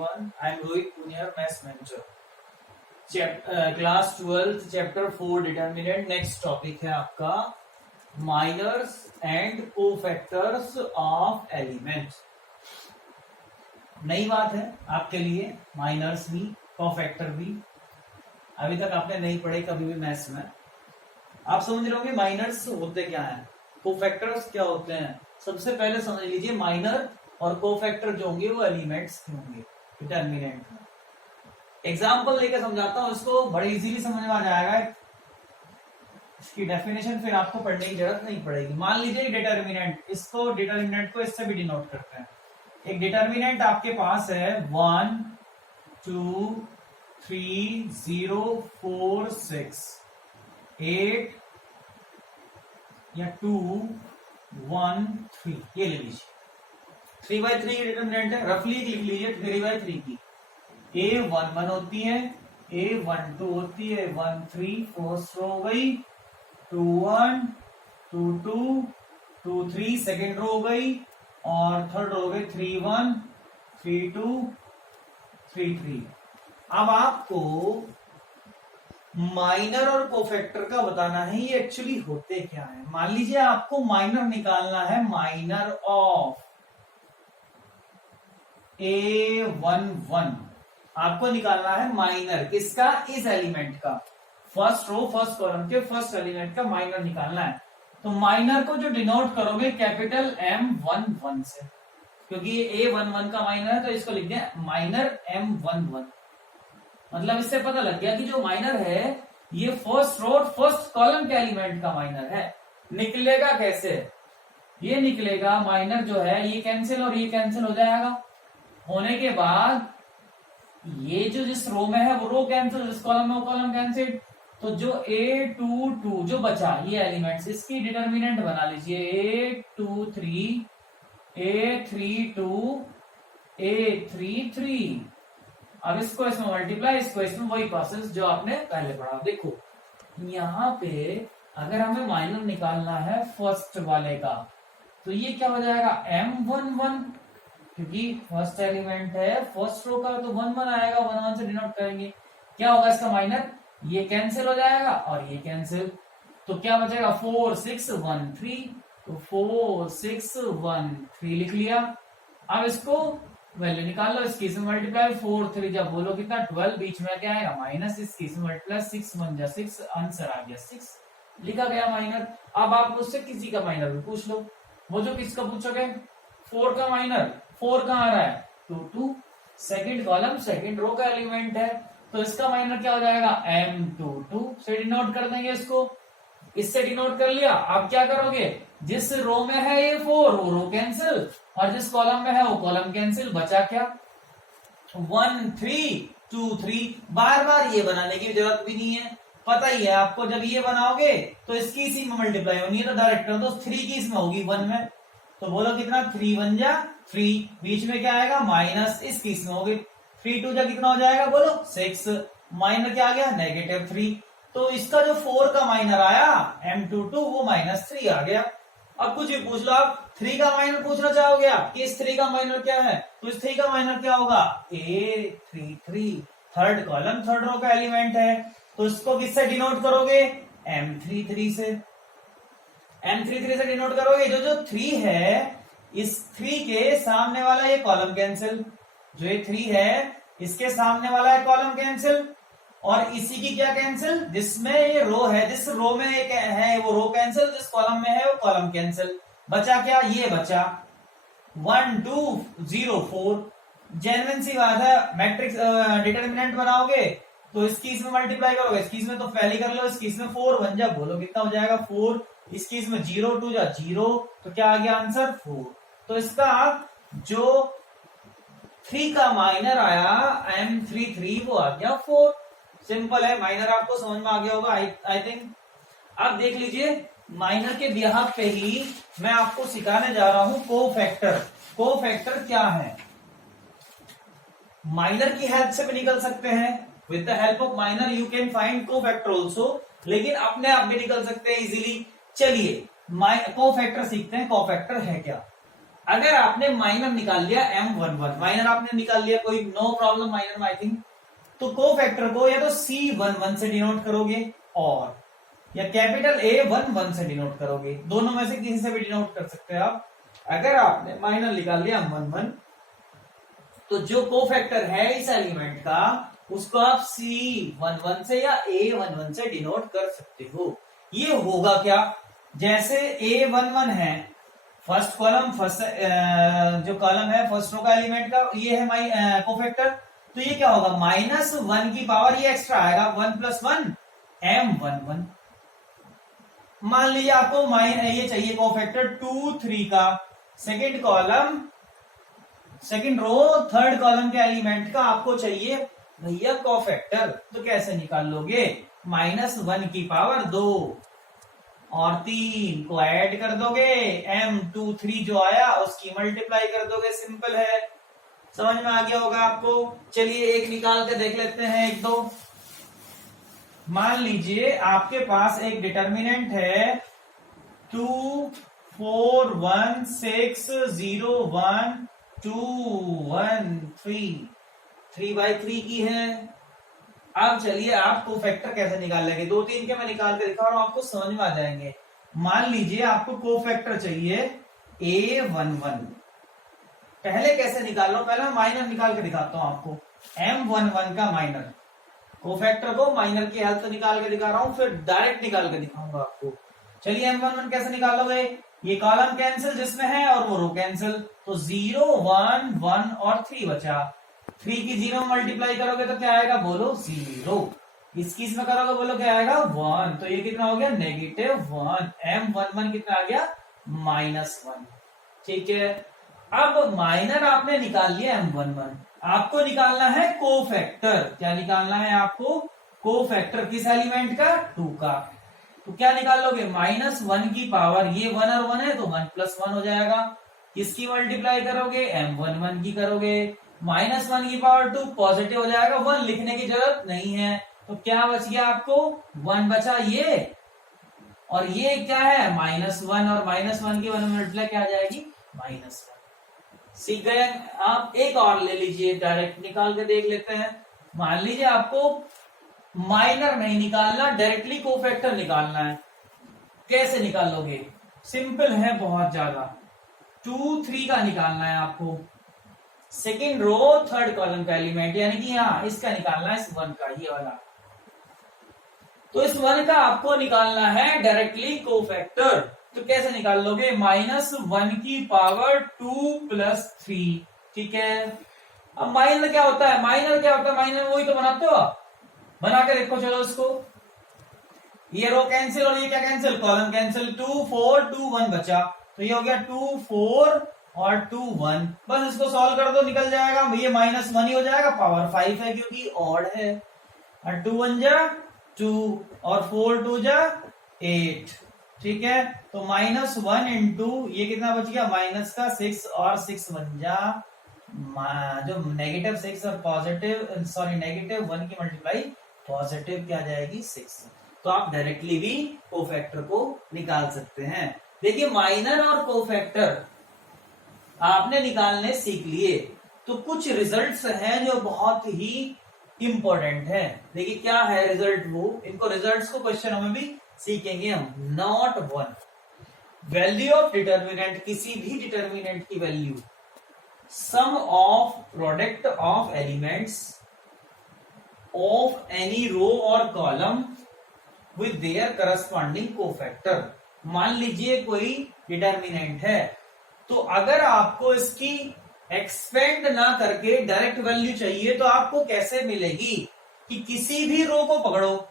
everyone. I am Rohit Puniyar, Maths Mentor. Class 12 chapter 4 determinant. Next topic है आपका minors and cofactors of elements. नई बात है आपके लिए, माइनर्स भी कोफैक्टर भी. अभी तक आपने नहीं पढ़े कभी भी मैथ्स में. आप समझ रहे होंगे माइनर्स होते क्या हैं, कोफैक्टर्स क्या होते हैं. सबसे पहले समझ लीजिए माइनर और कोफैक्टर जो होंगे वो एलिमेंट्स के होंगे डिटर्मिनेंट में. एग्जाम्पल लेकर समझाता हूं, इसको बड़े इजीली समझ में आ जाएगा. इसकी डेफिनेशन फिर आपको पढ़ने की जरूरत नहीं पड़ेगी. मान लीजिए डिटर्मिनेंट, इसको डिटर्मिनेंट को इससे भी डिनोट करते हैं. एक डिटर्मिनेंट आपके पास है 1 2 3 0 4 6 8 या 2 1 3, ये ले लीजिए. 3/3 की डिटर्मिनेंट है. रफली लिख लीजिए 3/3 की. A11 होती है, A12 होती है, 1 3 फर्स्ट रो हो गई, 2 1 2 2 2 3 सेकेंड रो हो गई, और थर्ड रो हो गई 3 1 3 2 3 3. अब आपको माइनर और कोफैक्टर का बताना है ये एक्चुअली होते क्या है. मान लीजिए आपको माइनर निकालना है, माइनर ऑफ A11 आपको निकालना है. माइनर किसका? इस एलिमेंट का. फर्स्ट रो फर्स्ट कॉलम के फर्स्ट एलिमेंट का माइनर निकालना है. तो माइनर को जो डिनोट करोगे कैपिटल M11 से, क्योंकि ये A11 का माइनर है तो इसको लिख दें माइनर M11. मतलब इससे पता लग गया कि जो माइनर है ये फर्स्ट रो फर्स्ट कॉलम के एलिमेंट का माइनर है. निकलेगा कैसे? ये निकलेगा माइनर जो है ये कैंसिल और ये कैंसिल हो जाएगा. होने के बाद ये जो जिस रो में है वो रो कैंसिल, जिस कॉलम में वो कॉलम कैंसिल. तो जो A22 जो बचा ये एलिमेंट्स, इसकी डिटर्मिनेंट बना लीजिए A23 A32 A33. अब इसको इसमें मल्टीप्लाई, इसको इसमें, वही प्रोसेस जो आपने पहले पढ़ा. देखो यहाँ पे अगर हमें माइनर निकालना है फर्स्ट वाले का तो ये क्या हो जाएगा M11, क्योंकि फर्स्ट एलिमेंट है फर्स्ट रो का तो 1 1 आएगा, 1 1 से डिनोट करेंगे. क्या होगा इसका माइनर? ये कैंसिल हो जाएगा और ये कैंसिल. तो क्या बचेगा 4 6 1 3. तो 4 6 1 3 लिख लिया. अब इसको वैल्यू निकाल लो, इसकी से मल्टीप्लाई 4 3 जब बोलो कितना 12, बीच में क्या आएगा माइनस, इसकी से मल्टीप्लाई 6 1 जा 6, आंसर आ गया 6. लिखा गया माइनर. अब आप मुझसे किसी का माइनर भी पूछ लो, वो जो किसका पूछोगे 4 का माइनर. 4 कहाँ आ रहा है 2 2, सेकंड कॉलम सेकंड रो का एलिमेंट है, तो इसका माइनर क्या हो जाएगा M22 से डिनोट कर देंगे इसको. इससे डिनोट कर लिया. अब क्या करोगे, जिस रो में है ये 4 वो रो कैंसिल, और जिस कॉलम में है वो कॉलम कैंसिल. बचा क्या 1 3 2 3. बार बार ये बनाने की जरूरत भी नहीं है, पता ही है आपको. जब ये बनाओगे तो इसकी इसी में मल्टीप्लाई होनी है, तो डायरेक्ट तो 3 की इसमें होगी 1 में. तो बोलो कितना 3 1 जा 3, बीच में क्या आएगा माइनस, इसकी इसमें होगी 3 2 जा कितना हो जाएगा बोलो 6. माइनर क्या आ गया -3. तो इसका जो 4 का माइनर आया M22 वो -3 आ गया. अब कुछ भी पूछ लो आप, 3 का माइनर पूछना चाहोगे आप कि इस 3 का माइनर क्या है, तो इस 3 का माइनर क्या होगा A33, third column third row का एलिमेंट है. तो इसको किससे डिनोट करोगे M33 से. M33 से डिनोट करोगे. जो 3 है इस 3 के सामने वाला ये कॉलम कैंसिल, जो ये 3 है इसके सामने वाला है कॉलम कैंसिल, और इसी की क्या कैंसिल, जिसमें ये रो है, जिस रो में एक है वो रो कैंसिल, जिस कॉलम में है वो कॉलम कैंसिल. बचा क्या, ये बचा 1 2 0 4. जेन्युइन सी बात है. मैट्रिक्स डिटर्मिनेंट बनाओगे तो इसकी इसमें मल्टीप्लाई करोगे, इसकी इसमें तो पहले कर लो, इसकी इसमें 4 1 जा बोलो कितना हो जाएगा 4. इसकी इसमें 0 2 जा 0, तो क्या आ गया आंसर 4. तो इसका जो 3 का माइनर आया M33 वो आ गया 4. सिंपल है. माइनर आपको समझ में आ गया होगा आई थिंक. अब देख लीजिए माइनर के बिहाफ पे ही मैं आपको सिखाने जा रहा हूं कोफैक्टर. कोफैक्टर क्या है? माइनर की हेल्प से भी निकल सकते हैं. With the help of minor you can find cofactor also, लेकिन अपने आप भी निकल सकते हैं इजीली. चलिए कोफैक्टर सीखते हैं. कोफैक्टर है क्या? अगर आपने माइनर निकाल लिया M11, माइनर आपने निकाल लिया, कोई नो प्रॉब्लम माइनर में आई थिंक, तो कोफैक्टर को या तो C11 से डिनोट करोगे और या कैपिटल A11 से डिनोट करोगे, दोनों में से किसी से भी डिनोट कर सकते हैं आप। अगर आपने माइनर निकाल लिया M11, तो जो कोफैक्टर है इस एलिमेंट का उसको आप C11 से या A11 से डिनोट कर सकते हो। ये होगा क्या, जैसे A11 है फर्स्ट कॉलम, फर्स्ट जो कॉलम है फर्स्ट रो का एलिमेंट का, ये है कोफैक्टर, तो ये क्या होगा -1 की पावर, ये एक्स्ट्रा आएगा 1 + 1 M11। मान लीजिए आपको ये चाहिए कोफैक्टर 2 3 का, second column second row third column के एलिमेंट का आपको चाहिए भैया कोफैक्टर, तो कैसे निकाल लोगे, -1 की पावर 2 और 3 को ऐड कर दोगे, M23 जो आया उसकी मल्टीप्लाई कर दोगे, सिंपल है, समझ में आ गया होगा आपको। चलिए एक निकाल के देख लेते हैं, एक दो। मान लीजिए आपके पास एक डिटर्मिनेंट है 2 4 1 6 0 1 2 1 3 3/3 की है। अब चलिए आप कोफैक्टर कैसे निकाल लेंगे, 2 3 के मैं निकाल के दिखा रहा हूं, आपको समझ में आ जाएंगे। मान लीजिए आपको कोफैक्टर चाहिए A11, पहले कैसे निकाल लो, पहले मैं माइनर निकाल के दिखाता हूं आपको, M11 का माइनर, कोफैक्टर को माइनर की हेल्प से निकाल के दिखा रहा हूं, फिर डायरेक्ट निकाल के दिखाऊंगा आपको। चलिए M11 कैसे निकालोगे, ये कॉलम कैंसिल जिसमें है और वो रो कैंसिल, तो 0 1 1 और 3 बचा, 3 की 0 मल्टीप्लाई करोगे तो क्या आएगा, बोलो 0, इसकी इसमें करोगे बोलो क्या आएगा 1, तो ये कितना हो गया -1, M11 कितना आ गया -1। ठीक है, अब माइनर आपने निकाल लिया M11, आपको निकालना है कोफैक्टर, क्या निकालना है आपको, कोफैक्टर किस एलिमेंट का, 2 का, तो क्या निकाल लोगे, -1 की पावर, ये 1 और 1 है तो 1 + 1 हो जाएगा, किसकी मल्टीप्लाई करोगे, M11 की करोगे, -1 की पावर 2 पॉजिटिव हो जाएगा, 1 लिखने की जरूरत नहीं है, तो क्या बच गया आपको 1 बचा ये, और ये क्या है -1 और -1 की 1 मल्टीप्लाई क्या आ जाएगी -1। सीख गए आप। एक और ले लीजिए, डायरेक्ट निकाल के देख लेते हैं। मान लीजिए आपको माइनर नहीं निकालना, डायरेक्टली कोफैक्टर निकालना है, कैसे निकाल लोगे, सिंपल है बहुत ज्यादा, 2 3 का निकालना है आपको, सेकेंड रो थर्ड कॉलम का एलिमेंट, यानी कि यहाँ इसका निकालना है, इस 1 का, ये वाला, तो इस 1 का आपको निकालना है डायरेक्टली कोफैक्टर, तो कैसे निकाल लोगे, -1 की पावर 2 + 3, ठीक है। अब माइनर क्या होता है, माइनर वही तो बनाते हो आप, बना के देखो चलो इसको, ये रो कैंसिल और ये क्या कैंसिल, कॉलम कैंसिल, 2 4 2 1 बचा, तो ये हो गया 2 4 और 2 1, बस इसको सॉल्व कर दो निकल जाएगा, ये -1 ही हो जाएगा, पावर 5 है क्योंकि ऑड है, और 2 1 जा 2 और 4 2 जा 8, ठीक है, तो -1 इंटू ये कितना बच गया, माइनस का 6 और 6 1 जा, जो -6 और -1 की मल्टीप्लाई पॉजिटिव क्या जाएगी 6, तो आप डायरेक्टली भी कोफैक्टर को निकाल सकते हैं। देखिए माइनर और कोफैक्टर आपने निकालने सीख लिए, तो कुछ रिजल्ट्स हैं जो बहुत ही इंपॉर्टेंट है। देखिए क्या है रिजल्ट, वो इनको रिजल्ट्स को क्वेश्चनों में भी सीखेंगे हम। नॉट 1, वैल्यू ऑफ डिटर्मिनेंट, किसी भी डिटर्मिनेंट की value, sum of product of elements of any row और column with their corresponding cofactor. मान लीजिए कोई डिटर्मिनेंट है, तो अगर आपको इसकी एक्सपेंड ना करके डायरेक्ट वैल्यू चाहिए तो आपको कैसे मिलेगी, कि किसी भी रो को पकड़ो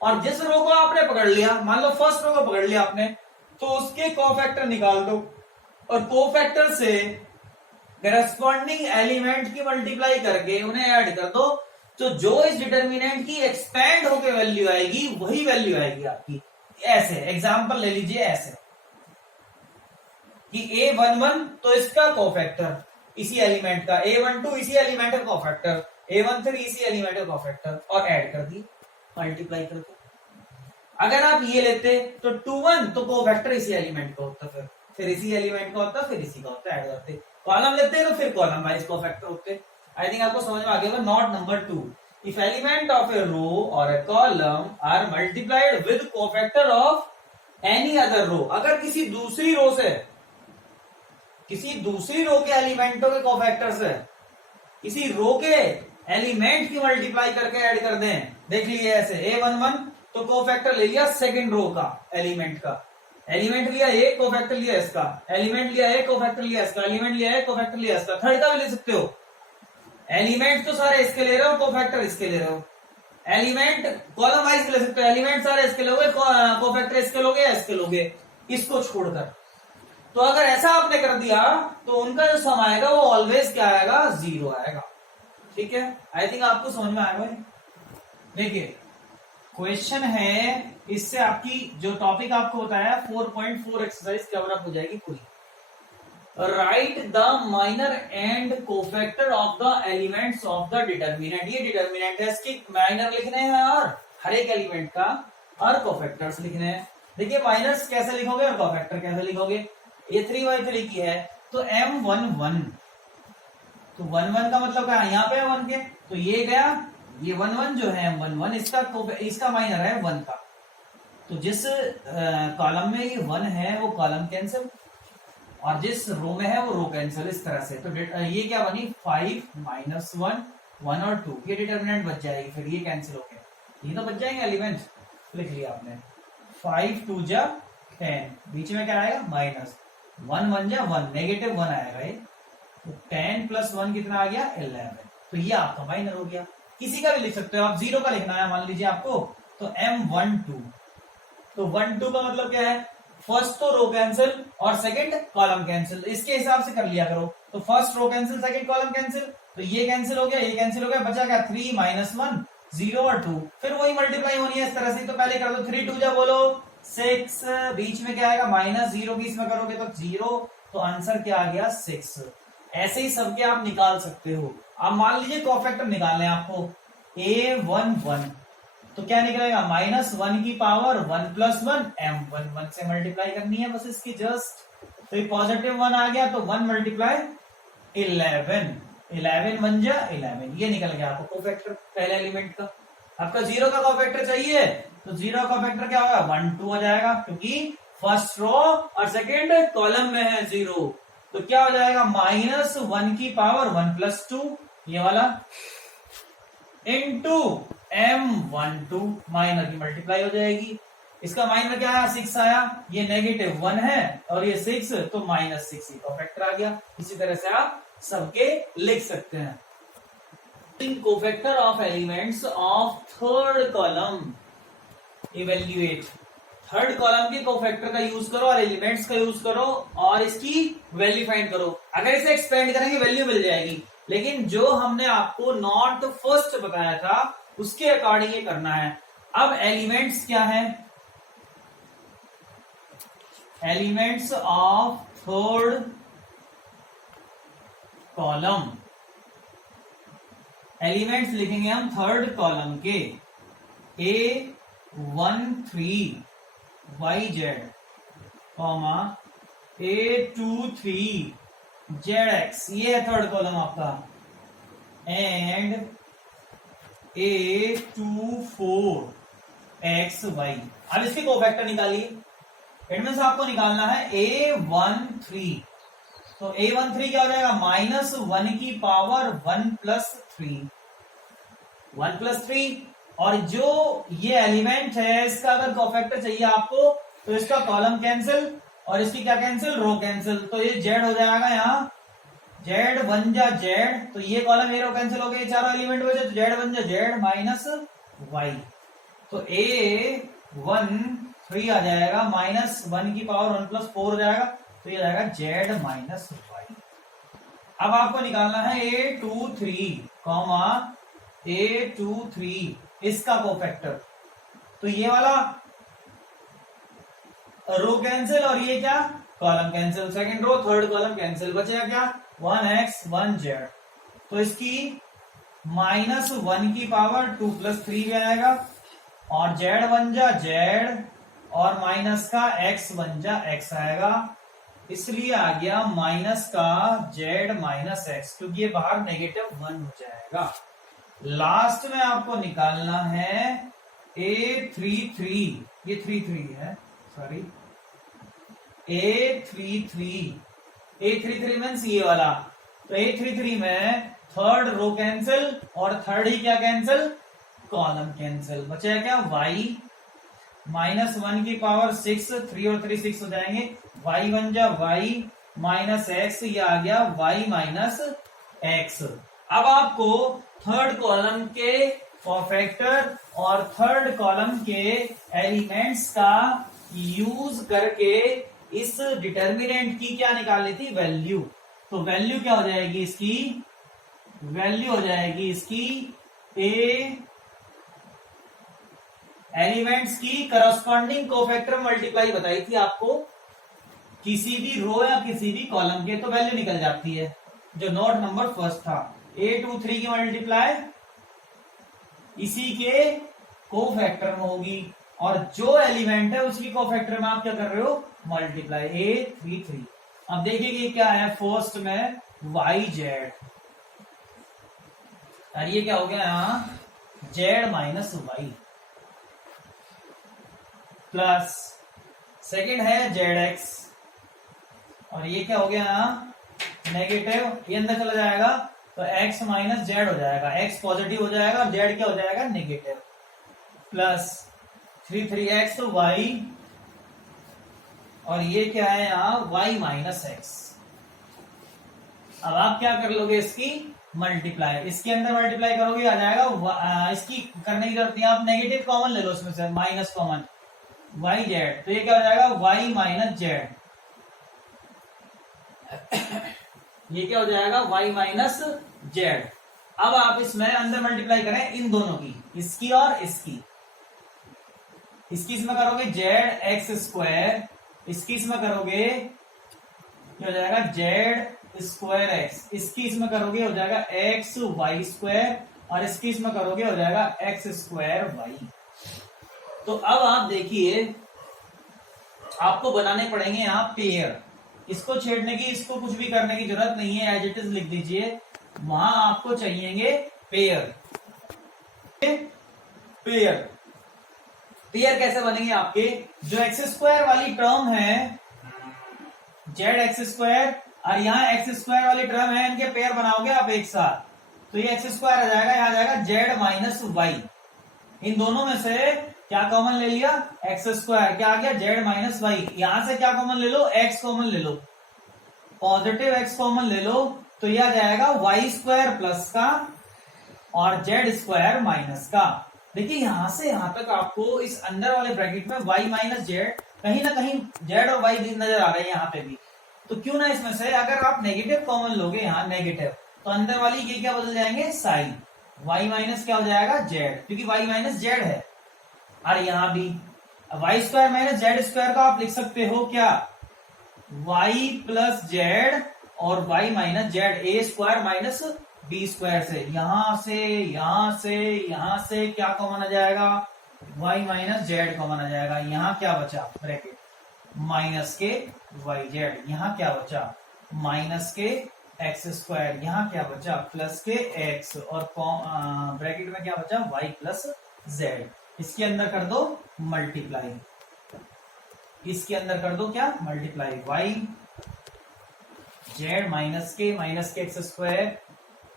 और जिस रो को आपने पकड़ लिया, मान लो फर्स्ट रो को पकड़ लिया आपने, तो उसके कोफैक्टर निकाल दो और कोफैक्टर से करस्पॉन्डिंग एलिमेंट की मल्टीप्लाई करके उन्हें ऐड कर दो, तो जो इस डिटर्मिनेंट की एक्सपैंड होकर वैल्यू आएगी वही वैल्यू आएगी आपकी। ऐसे एग्जांपल ले लीजिए, ऐसे कि A11 तो इसका कोफैक्टर इसी एलिमेंट का, A12 इसी एलिमेंट का कोफैक्टर, A13 इसी एलिमेंट का कोफैक्टर, और ऐड कर दी मल्टीप्लाई करके। अगर आप ये लेते तो 21 तो कोफैक्टर इसी एलिमेंट का होता, फिर इसी एलिमेंट का होता, फिर इसी का होता, ऐड करते, कॉलम लेते तो फिर कॉलम वाइज कोफैक्टर होते। आई थिंक आपको समझ में आ गया होगा। Not number 2, if element of a row और a column are multiplied with cofactor of any other row, अगर किसी दूसरी रो से, किसी दूसरी रो के एलिमेंटों के कोफैक्टर से किसी रो के एलिमेंट की मल्टीप्लाई करके ऐड कर दें, देख लीजिए ऐसे A11 तो कोफैक्टर ले लिया सेकंड रो का एलिमेंट का, एलिमेंट लिया ए, कोफैक्टर लिया इसका, एलिमेंट लिया ए, कोफैक्टर लिया इसका, एलिमेंट लिया ए, कोफैक्टर लिया इसका, थर्ड का भी ले सकते हो। एलिमेंट तो सारे इसके ले रहे हो, कोफैक्टर इसके ले रहे हो, एलिमेंट कॉलम वाइज ले सकते हो, एलिमेंट सारे इसके लोगे, कोफैक्टर इसके लोगे या इसके लोगे, इसको छोड़कर। तो अगर ऐसा आपने कर दिया तो उनका जो सम आएगा वो ऑलवेज क्या आएगा, 0 आएगा। ठीक है, आई थिंक आपको समझ में आएगा। देखिए क्वेश्चन है, इससे आपकी जो टॉपिक आपको बताया 4.4 एक्सरसाइज कवर अप हो जाएगी पूरी। Right the minor and cofactor of the elements of the determinant, ये डिटर्मिनेंट है, इसकी माइनर लिखने हैं और हर एक एलिमेंट का और कोफैक्टर्स लिखने हैं। देखिए माइनर्स कैसे लिखोगे और कोफैक्टर कैसे लिखोगे, ये 3/3 की है तो M11, तो 11 का मतलब क्या है, यहाँ पे 1 के, तो ये गया, ये 11 जो है M11 इसका माइनर है 1 का, तो जिस कॉलम में ये 1 है वो कॉलम कैंसिल और जिस रो में है वो रो कैंसिल, इस तरह से। तो ये क्या बनी 5 -1 1 और 2, ये डिटर्मिनेंट बच जाएगी, फिर ये कैंसिल हो गया, ये तो बच जाएंगे एलिमेंट्स, लिख लिया आपने। 5 2 जा 10, बीच में क्या आएगा माइनस, 1 1 जा 1, -1 आएगा ये, तो 10 + 1 कितना आ गया 11, तो ये आपका माइनर हो गया। किसी का भी लिख सकते हो आप, 0 का लिखना है मान लीजिए आपको, तो M12, तो 1 2 का मतलब क्या है, फर्स्ट तो रो कैंसिल और सेकंड कॉलम कैंसिल, इसके हिसाब से कर लिया करो। तो first row cancel, second column cancel, तो ये कैंसिल हो गया, ये कैंसिल हो गया, बचा क्या 3 - 1 0 और 2, फिर वही मल्टीप्लाई होनी है इस तरह से। तो पहले कर दो 3 2 जा बोलो 6, बीच में क्या आएगा -0 की इसमें करोगे तो 0, तो आंसर क्या आ गया 6। ऐसे ही सबके आप निकाल सकते हो। अब मान लीजिए कोफैक्टर निकालने हैं आपको, A11 तो क्या निकलेगा -1 की पावर 1 + 1 M11 से मल्टीप्लाई करनी है बस इसकी जस्ट, तो ये पॉजिटिव 1 आ गया, तो 1 × 11, 11 बन जा 11, ये निकल गया आपको कोफैक्टर पहले एलिमेंट का। आपका 0 का कोफैक्टर चाहिए तो 0 का कोफैक्टर क्या होगा 1 2 हो जाएगा, क्योंकि फर्स्ट रो और सेकेंड कॉलम में है 0, तो क्या हो जाएगा -1 की पावर 1 + 2 ये वाला इनटू M12, माइनर की मल्टीप्लाई हो जाएगी। इसका माइनर क्या आया 6 आया, ये -1 है और ये 6, तो -6 का फैक्टर आ गया। इसी तरह से आप सबके लिख सकते हैं। Cofactor of elements of third column evaluate, third column के कोफैक्टर का यूज करो और एलिमेंट्स का यूज करो और इसकी वैल्यू फाइंड करो। अगर इसे एक्सपेंड करेंगे वैल्यू मिल जाएगी, लेकिन जो हमने आपको नॉट फर्स्ट बताया था उसके अकॉर्डिंग ये करना है। अब एलिमेंट्स क्या है, elements of third column, elements लिखेंगे हम थर्ड कॉलम के, A13 YZ, A23 ZX, ये है थर्ड कॉलम आपका, एंड A24 XY। अब इसके कोफैक्टर निकालिए, इट मीन्स आपको निकालना है A13, तो A13 क्या हो जाएगा -1 की पावर 1 + 3, 1 + 3, और जो ये एलिमेंट है इसका अगर कोफैक्टर चाहिए आपको तो इसका कॉलम कैंसिल और इसकी क्या कैंसिल, रो कैंसिल, तो ये Z हो जाएगा यहाँ, Z बन जा Z, तो ये कॉलम ये रो कैंसिल हो गए, चारों एलिमेंट बचे, तो Z बन जा Z -Y, तो A13 आ जाएगा -1 की पावर 1 + 4 हो जाएगा, तो ये जाएगा Z -Y। अब आपको निकालना है A23 इसका कोफैक्टर, तो ये वाला रो कैंसिल और ये क्या column cancel, second row third column cancel, बचेगा क्या 1x 1z, तो इसकी -1 की पावर 2 + 3 भी आएगा, और Z बन जा Z और माइनस का x बन जा x आएगा, इसलिए आ गया माइनस का जेड माइनस एक्स, क्योंकि ये बाहर नेगेटिव 1 हो जाएगा। लास्ट में आपको निकालना है A33, ये 33 है, सॉरी A33 मीन्स ये वाला। तो A33 में थर्ड रो कैंसिल और थर्ड ही क्या कैंसिल, कॉलम कैंसिल। बचा क्या, y माइनस 1 की पावर 6, 3 और 3 6 हो जाएंगे, y बन जा y माइनस एक्स, ये आ गया y माइनस एक्स। अब आपको थर्ड कॉलम के फैक्टर और थर्ड कॉलम के एलिमेंट्स का यूज करके इस डिटर्मिनेंट की क्या निकालनी थी, वैल्यू। तो वैल्यू क्या हो जाएगी इसकी, वैल्यू हो जाएगी इसकी ए एलिमेंट्स की करस्पॉन्डिंग कोफैक्टर मल्टीप्लाई बताई थी आपको, किसी भी रो या किसी भी कॉलम के, तो वैल्यू निकल जाती है। जो नोट नंबर फर्स्ट था, A23 की मल्टीप्लाई इसी के कोफैक्टर में होगी, और जो एलिमेंट है उसकी कोफैक्टर में आप क्या कर रहे हो, मल्टीप्लाई A33। अब देखिए ये क्या है, फर्स्ट में YZ, और ये क्या हो गया यहाँ Z minus Y, plus second है ZX, और ये क्या हो गया यहाँ नेगेटिव, ये अंदर चला जाएगा तो x माइनस जेड हो जाएगा, x पॉजिटिव हो जाएगा और z क्या हो जाएगा नेगेटिव, प्लस 3x y, और ये क्या है यहाँ y माइनस एक्स। अब आप क्या कर लोगे, इसकी मल्टीप्लाई, इसके अंदर मल्टीप्लाई करोगे आ जाएगा, इसकी करने की जरूरत नहीं, आप नेगेटिव कॉमन ले लो उसमें से, माइनस कॉमन वाई जेड, तो ये क्या हो जाएगा y माइनस जेड, ये क्या हो जाएगा y माइनस जेड। अब आप इसमें अंदर मल्टीप्लाई करें इन दोनों की, इसकी और इसकी, इसकी इसमें करोगे जेड एक्स स्क्वायर, इसकी इसमें करोगे क्या हो जाएगा जेड स्क्वायर एक्स, इसकी इसमें करोगे हो जाएगा एक्स वाई स्क्वायर, और इसकी इसमें करोगे हो जाएगा एक्स स्क्वायर वाई। तो अब आप देखिए आपको बनाने पड़ेंगे यहाँ पेयर, इसको छेड़ने की, इसको कुछ भी करने की जरूरत नहीं है, एज इट इज लिख दीजिए, वहां आपको चाहिएंगे पेयर। पेयर पेयर कैसे बनेंगे आपके, जो एक्स स्क्वायर वाली टर्म है जेड एक्स स्क्वायर, और यहाँ एक्स स्क्वायर वाली टर्म है, इनके पेयर बनाओगे आप एक साथ, तो ये एक्स स्क्वायर आ जाएगा, यहाँ आ जाएगा जेड माइनस वाई, इन दोनों में से क्या कॉमन ले लिया, एक्स स्क्वायर, क्या आ गया जेड माइनस वाई, यहां से क्या कॉमन ले लो, एक्स कॉमन ले लो, पॉजिटिव एक्स कॉमन ले लो, तो यह आ जाएगा वाई स्क्वायर प्लस का और जेड स्क्वायर माइनस का। देखिए यहां से यहां तक आपको इस अंदर वाले ब्रैकेट में वाई माइनस जेड, कहीं ना कहीं जेड और वाई नजर आ रहे हैं यहाँ पे भी, तो क्यों ना इसमें से अगर आप नेगेटिव कॉमन लोगे यहाँ नेगेटिव, तो अंदर वाली ये क्या बदल जाएंगे साइन, वाई माइनस क्या हो जाएगा जेड, क्योंकि वाई माइनस जेड है, और यहां भी Y square minus Z square का आप लिख सकते हो क्या, वाई प्लस जेड और Y minus Z, A square minus B square से, यहां से यहां से यहां से क्या कॉमन आ जाएगा, वाई माइनस जेड कॉमन आ जाएगा, यहां क्या बचा ब्रैकेट माइनस के वाई जेड, यहां क्या बचा माइनस के एक्स स्क्वायर, यहां क्या बचा प्लस के एक्स, और ब्रैकेट में क्या बचा वाई प्लस जेड, इसके अंदर कर दो मल्टीप्लाई, इसके अंदर कर दो क्या मल्टीप्लाई, वाई जेड माइनस के एक्स स्क्वायर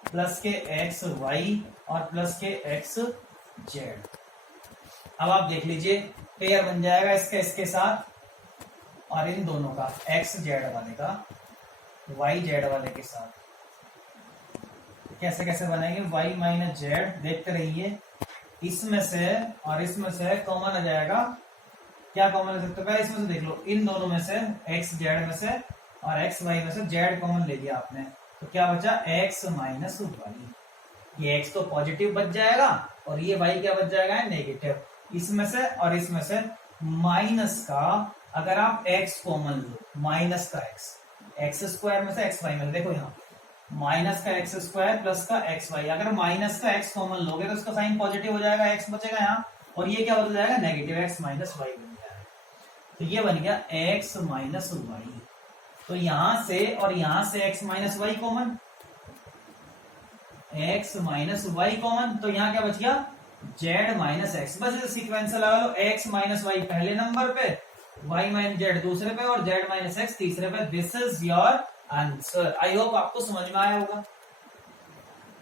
प्लस के एक्स वाई और प्लस के एक्स जेड। अब आप देख लीजिए पेयर बन जाएगा इसका इसके साथ, और इन दोनों का एक्स जेड वाले का वाई जेड वाले के साथ, कैसे कैसे बनेंगे, वाई माइनस जेड, देखते रहिए, इसमें से और इसमें से कॉमन आ जाएगा, क्या कॉमन ले सकते हो, इसमें से देख लो, इन दोनों में से एक्स जेड में से और एक्स वाई में से जेड कॉमन ले लिया आपने, तो क्या बचा एक्स माइनस वाई, ये एक्स तो पॉजिटिव बच जाएगा और ये वाई क्या बच जाएगा नेगेटिव, इसमें से और इसमें से माइनस का, अगर आप एक्स कॉमन लो, माइनस का एक्स स्क्वायर में से एक्स वाई में से, देखो यहाँ माइनस का एक्स स्क्वायर प्लस का एक्स वाई, अगर माइनस का एक्स कॉमन लोगे तो इसका साइन पॉजिटिव हो जाएगा, एक्स बचेगा यहाँ, और ये क्या बदल जाएगा नेगेटिव, एक्स माइनस वाई बन जाएगा, तो ये बन गया एक्स माइनस वाई, तो यहां से और यहां से x minus Y common, x minus Y common, तो यहां क्या बच गया z माइनस एक्स। बस इसे सीक्वेंस लगा लो, x माइनस वाई पहले नंबर पे, y माइनस जेड दूसरे पे और z माइनस एक्स तीसरे पे। This is your answer. I hope आपको समझ में आया होगा।